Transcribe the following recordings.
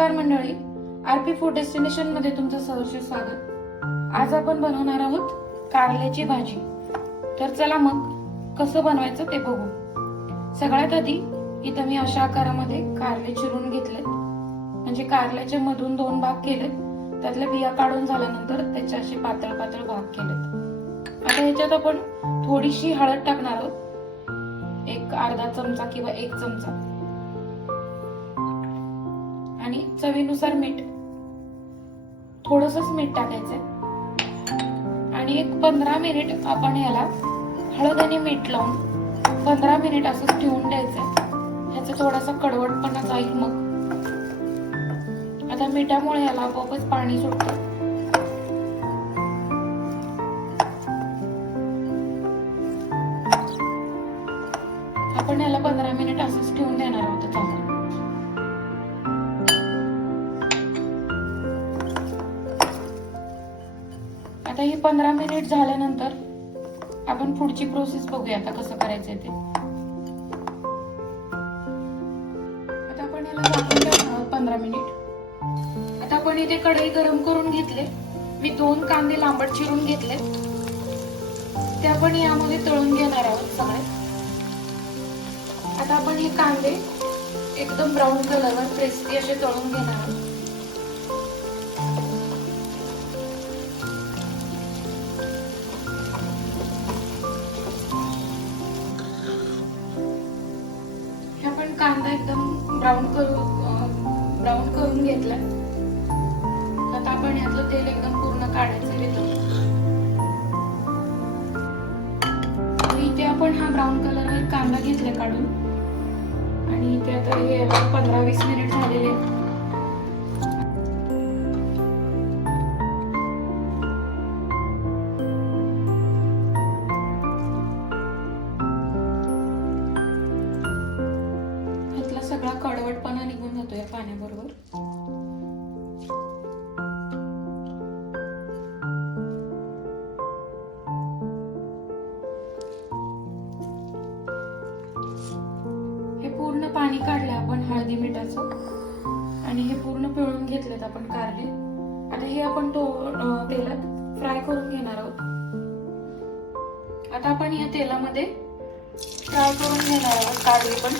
नमस्कार मंडळी, RP food destination मध्ये तुमचं सहर्ष स्वागत। आज आपण बनवणार आहोत कारल्याची भाजी। तर चला मग कसं बनवायचं ते बघू। सगळ्यात आधी इथं मी अशा आकारामध्ये कारले चिरून घेतलेत, म्हणजे कारल्याचे मधून दोन भाग केलेत, त्यातल्या बिया काढून झाल्यानंतर त्याचे असे पातळ पातळ भाग केलेत। आता ह्याच्यात आपण थोडीशी हळद टाकणार आहोत, एक अर्धा चमचा किंवा एक चमचा, आणि चवीनुसार मीठ, थोडंसंच मीठ टाकायचंय। आणि एक 15 मिनिट आपण याला हळद आणि मीठ लावून 15 मिनिट असंच ठेवून द्यायचंय। ह्याचा थोडासा कडवटपणा जाईल मग। आता मिठामुळे याला आपोआपच पाणी सुटतं। आपण याला 15 मिनिट असंच ठेवून देणार आहोत। आता हे 15 मिनिट झाल्यानंतर आपण पुढची प्रोसेस बघूया आता कसं करायचंय ते। आता आपण याला झाकून ठेवणार आहोत 15 मिनिट। आता आपण इथे कढई गरम करून घेतले, मी 2 कांदे लांबट चिरून घेतले, ते आपण यामध्ये तळून घेणार आहोत सगळे। आता आपण हे कांदे एकदम ब्राऊन कलरवर क्रिस्पी असे तळून घेणार आहोत। कांदा एकदम ब्राऊन करून घेतला। आता आपण यातलं तेल एकदम पूर्ण काढायचं येतं। इथे आपण हा ब्राऊन कलरवर कांदा घेतला काढून, आणि इथे आता हे 15-20 मिनिट झालेले। सगळा कडवटपणा निघून जातो या पाण्याबरोबर। हे पूर्ण पाणी काढलं आपण हळदी मिठाचं, आणि हे पूर्ण पिळून घेतलेत आपण कारले। आता हे आपण तेलात फ्राय करून घेणार आहोत। आता आपण या तेलामध्ये फ्राय करून घेणार आहोत कारले पण।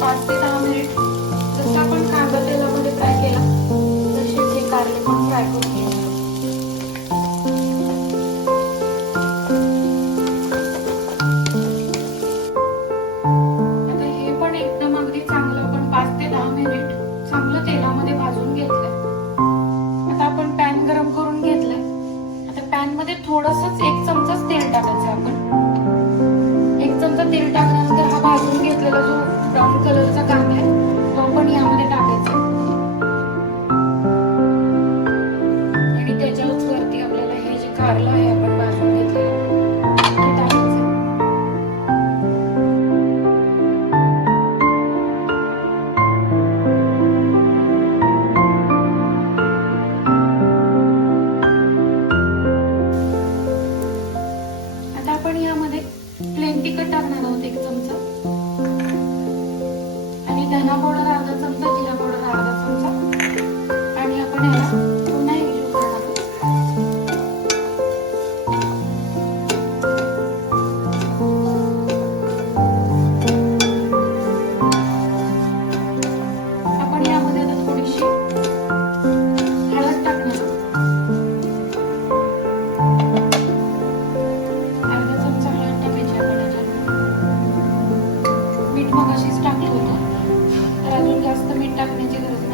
पाच ते 10 मिनिट जसं आपण कांदा तेलामध्ये फ्राय केला तसेच हे कारले पण फ्राय करून घ्यायचे। आता हे पण एकदम अगदी चांगलं आपण 5 ते 10 मिनिट चांगलं तेलामध्ये भाजून घेतलंय। आता आपण पॅन गरम करून घेतलंय। आता पॅन मध्ये थोडंसंच 1 चमचाच तेल टाकायचं आपण। 1 चमचा तेल टाकल्यानंतर हा भाजून घेतलेला जो ब्राऊन कलरचा कांदा आहे तो आपण यामध्ये टाकायचा, आणि त्याच्याच वरती आपल्याला हे जे कारलं आहे आपण भाजून घेतलेलं ते टाकायचं। आता आपण यामध्ये प्लेन तिखट टाकणार आहोत 1 चमचा, धना पावडर अर्धा चमचा, जिरा पावडर अर्धा चमचा, आणि आपण याला पुन्हा एकजीव करणार आहोत। आपण यामध्ये आता थोडीशी हळद टाकणार आहोत, अर्धा चमचा हळद टाकायची आपण याच्यात। मीठ मगाशीच टाकलं होतं, तर अजून जास्त मीठ टाकण्याची गरज